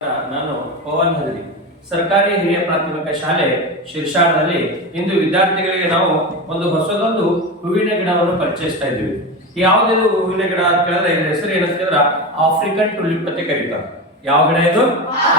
ನಾನು ಪವನ್ ಹದರಿ ಸರ್ಕಾರಿ ಹಿರಿಯ ಪ್ರಾಥಮಿಕ ಶಾಲೆ ಶಿರ್ಷಾಡದಲ್ಲಿ ಇಂದು ವಿದ್ಯಾರ್ಥಿಗಳಿಗೆ ನಾವು ಒಂದು ಹೊಸದೊಂದು ಹೂವಿನ ಗಿಡವನ್ನು ಪರಿಚಯಿಸ್ತಾ ಇದ್ದೀವಿ. ಯಾವುದಿದು ಹೂವಿನ ಗಿಡ ಅಂತ ಕೇಳಿದ್ರೆ ಇದರ ಹೆಸರು ಏನಂತ ಹೇಳಿದ್ರೆ ಆಫ್ರಿಕನ್ ಟುಲಿಪ್ ಅಂತ ಕರೀತಾರೆ. ಯಾವ ಗಿಡ ಇದು?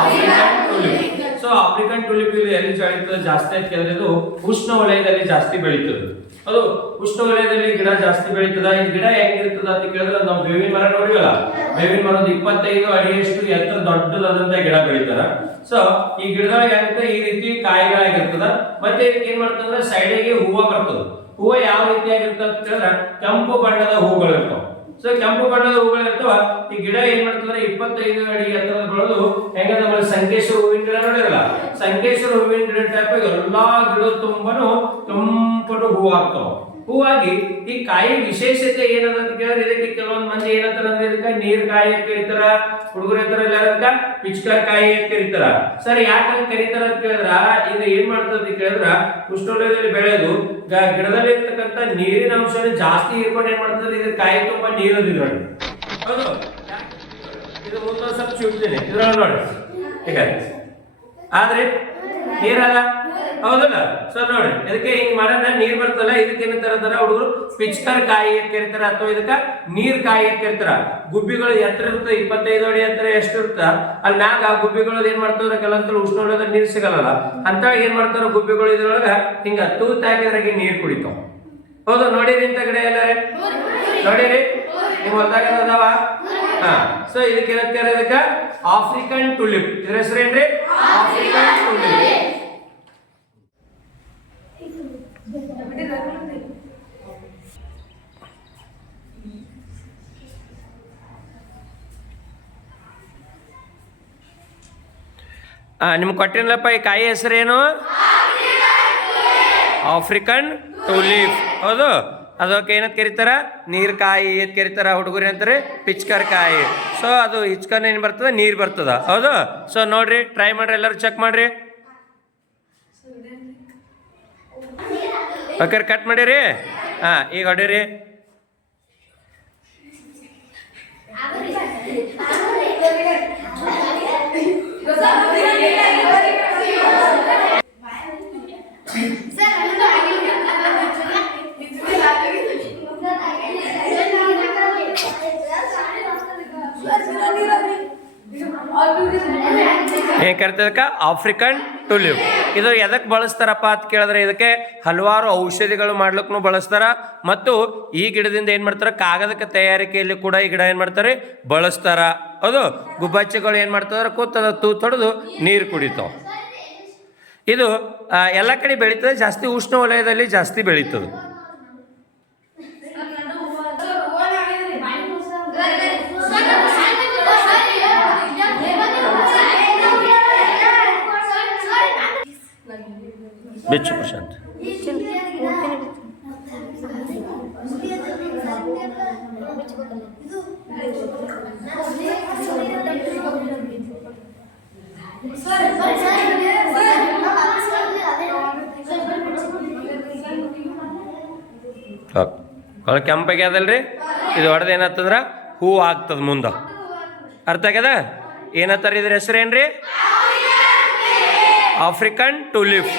African tulip. So African tulip ಇದು ಎಲ್ಲಿ ಬೆಳೀತದೆ ಜಾಸ್ತಿ ಅಂತ ಕೇಳಿದ್ರೆ ಇದು ಉಷ್ಣ ವಲಯದಲ್ಲಿ ಜಾಸ್ತಿ ಬೆಳೀತದೆ. ಅದು ಉಷ್ಣ ವಲಯದಲ್ಲಿ ಗಿಡ ಜಾಸ್ತಿ ಬೆಳೀತದ. ಈ ಗಿಡ ಹೆಂಗಿರ್ತದ ಅಂತ ಕೇಳಿದ್ರೆ ನಾವು ಬೇವಿನ ಮರ ನೋಡಿವಲ್ಲ, ಬೇವಿನ ಮರದ 25 ಅಡಿಯಷ್ಟು ಎತ್ತರ ದೊಡ್ಡದಾದಂತ ಗಿಡ ಬೆಳೀತಾರ. ಸೊ ಈ ಗಿಡದೊಳಗೆ ಏನಾಗುತ್ತೆ, ಈ ರೀತಿ ಕಾಯಿಗಳಾಗಿರ್ತದ. ಮತ್ತೆ ಇದಕ್ಕೆ ಏನ್ ಮಾಡ್ತಂದ್ರೆ ಸೈಡಿಗೆ ಹೂವು ಬರ್ತದ. ಹೂವು ಯಾವ ರೀತಿಯಾಗಿರ್ತದ ಅಂತ ಕೇಳಿದ್ರೆ ಕೆಂಪು ಬಣ್ಣದ ಹೂಗಳು ಇರ್ತಾವ. ಸೊ ಕೆಂಪು ಬಣ್ಣದ ಹೂಗಳು ಇರ್ತಾವ. ಈ ಗಿಡ ಏನ್ ಮಾಡ್ತಂದ್ರೆ 25 ಅಡಿ ಎತ್ತರದ ಬೆಳೆದು ಹೆಂಗ ನಮ್ಮ ಸಂಕೇಶ್ವರ ಹೂವಿನ ಗಿಡ ನೋಡಿರಲ್ಲ, ಸಂಕೇಶ್ವರ ಹೂವಿನ ಗಿಡ ಟೈಪ್ ಎಲ್ಲಾ ಗಿಡ ತುಂಬಾನು ಕೆಂಪು ಹೂ ಆಗ್ತಾವ. ಹೂವಾಗಿ ಈ ಕಾಯಿ ವಿಶೇಷತೆ ಏನದ ಅಂತ ಕೇಳಿದ್ರೆ ಇದಕ್ಕೆ ಕೆಲವೊಂದು ಮಂದಿ ಏನಂತಾರ ಅಂದ್ರೆ ಇದಕ್ಕೆ ನೀರ್ ಕಾಯಿ ಅಂತ ಕರೀತಾರ, ಹುಡುಗರ ಹತ್ರ ಎಲ್ಲ ಪಿಚ್ಕರ್ ಕಾಯಿ ಅಂತ ಕರೀತಾರ. ಸರ್ ಯಾಕಂತ ಕರೀತಾರ ಅಂತ ಕೇಳಿದ್ರ ಇದು ಏನ್ ಮಾಡ್ತದ ಅಂತ ಕೇಳಿದ್ರ ಉಷ್ಣವಲಯದಲ್ಲಿ ಬೆಳೆಯೋದು ಗಿಡದಲ್ಲಿ ಇರ್ತಕ್ಕಂಥ ನೀರಿನ ಅಂಶ ಜಾಸ್ತಿ ಇರ್ಕೊಂಡು ಏನ್ ಮಾಡ್ತದೆ, ಇದು ಕಾಯಿ ತುಂಬಾ ನೀರು ಇದ್ರಲ್ಲಿ. ಹೌದು, ಇದು ಮುಂದೊಂದು ಸ್ವಲ್ಪ ಚುಡ್ತೀನಿ ಇದ್ರೊಳಗೆ ನೋಡಿ ಈಗ ಆದ್ರೆ ನೀರಲ್ಲ, ಹೌದಲ್ಲ? ಸೊ ನೋಡಿ ಇದಕ್ಕೆ ಹಿಂಗ್ ಮಾಡೋಣ, ನೀರ್ ಬರ್ತಲ್ಲ, ಇದಕ್ಕೆ ಏನಂತಾರ ಹುಡುಗರು ಪಿಚ್ಕರ್ ಕಾಯಿ ಅಂತ ಕರೀತಾರ, ಅಥವಾ ಇದಕ್ಕ ನೀರ್ ಕಾಯಿ ಅಂತ ಕರೀತಾರ. ಗುಬ್ಬಿಗಳು ಎತ್ತರ ಇರುತ್ತೆ, 25 ಅಡಿ ಎತ್ತರ ಎಷ್ಟು ಇರುತ್ತ ಅಲ್ಲಿ ಮ್ಯಾಗ ಆ ಗುಬ್ಬಿಗಳು ಏನ್ ಮಾಡ್ತಾರ, ಕೆಲವೊಂದ್ಸಲ ಉಷ್ಣವಲಯದಲ್ಲಿ ನೀರ್ ಸಿಗಲ್ಲ ಅಂತ ಏನ್ ಮಾಡ್ತಾರ ಗುಬ್ಬಿಗಳು ಇದ್ರೊಳಗ ಹಿಂಗ ತೂತ್ ಹಾಕಿದ್ರಾಗೆ ನೀರ್ ಕುಡಿತಾವ. ಹೌದು, ನೋಡಿರಿ ಇಂತ ಗಿಡ ಎಲ್ಲಾರೆ ನೋಡಿರಿ ನಿಮ್ ಹೊಲ್ದಾಗ ಅದಾವ. ಹಾ, ಸೊ ಇದಕ್ಕೆ ಏನಂತಾರ, ಇದಕ್ಕ ಆಫ್ರಿಕನ್ ಟುಲಿಪ್. ಇದ್ರ ಹೆಸರೇನ್ರಿ? African tulip. ನಿಮ್ಗೆ ಕೊಟ್ಟಿನಲ್ಲಪ್ಪ ಈ ಕಾಯಿ ಹೆಸರೇನು? African tulip. ಹೌದು, ಅದಕ್ಕೆ ಏನಂತ ಕರೀತಾರ? ನೀರ್ ಕಾಯಿ ಅಂತ ಕರೀತಾರ. ಹುಡುಗರು ಏನಂತಾರೆ ಪಿಚ್ಕರ್ ಕಾಯಿ. ಸೊ ಅದು ಹಿಚ್ಕನ್ ಏನ್ ಬರ್ತದ, ನೀರ್ ಬರ್ತದ. ಹೌದು, ಸೊ ನೋಡ್ರಿ, ಟ್ರೈ ಮಾಡ್ರಿ, ಎಲ್ಲರೂ ಚೆಕ್ ಮಾಡ್ರಿ. ಬೇಕಾದ್ರೆ ಕಟ್ ಮಾಡಿರಿ. ಹಾ, ಈಗ ಹೊಡಿರಿ. ಏನ್ ಕರಿತದಕ್ಕ? African tulip. ಇದು ಎದಕ್ಕೆ ಬಳಸ್ತಾರಪ್ಪ ಅಂತ ಕೇಳಿದ್ರೆ ಇದಕ್ಕೆ ಹಲವಾರು ಔಷಧಿಗಳು ಮಾಡ್ಲಿಕ್ಕೂ ಬಳಸ್ತಾರ. ಮತ್ತು ಈ ಗಿಡದಿಂದ ಏನ್ ಮಾಡ್ತಾರ, ಕಾಗದಕ್ಕೆ ತಯಾರಿಕೆಯಲ್ಲಿ ಕೂಡ ಈ ಗಿಡ ಏನ್ ಮಾಡ್ತಾರೆ, ಬಳಸ್ತಾರ. ಹೌದು, ಗುಬ್ಬಚ್ಚಿಗಳು ಏನ್ ಮಾಡ್ತಾರ, ಕೂತದ ತೂತೊಡೆದು ನೀರು ಕುಡಿತಾವ. ಇದು ಎಲ್ಲ ಕಡೆ ಬೆಳೀತದೆ, ಜಾಸ್ತಿ ಉಷ್ಣ ವಲಯದಲ್ಲಿ ಜಾಸ್ತಿ ಬೆಳೀತದೆ. ಬೆಚ್ಚು ಪ್ರಶಾಂತ್. ಕೆಂಪಾಗಿ ಅದಲ್ರಿ, ಇದು ಹೊಡೆದ ಏನಾಗ್ತದ್ರ ಹೂ ಆಗ್ತದ ಮುಂದ. ಅರ್ಥ ಆಗ್ಯದ? ಏನತ್ತಾರ ಇದ್ರ ಹೆಸರೇನ್ರಿ? African tulip.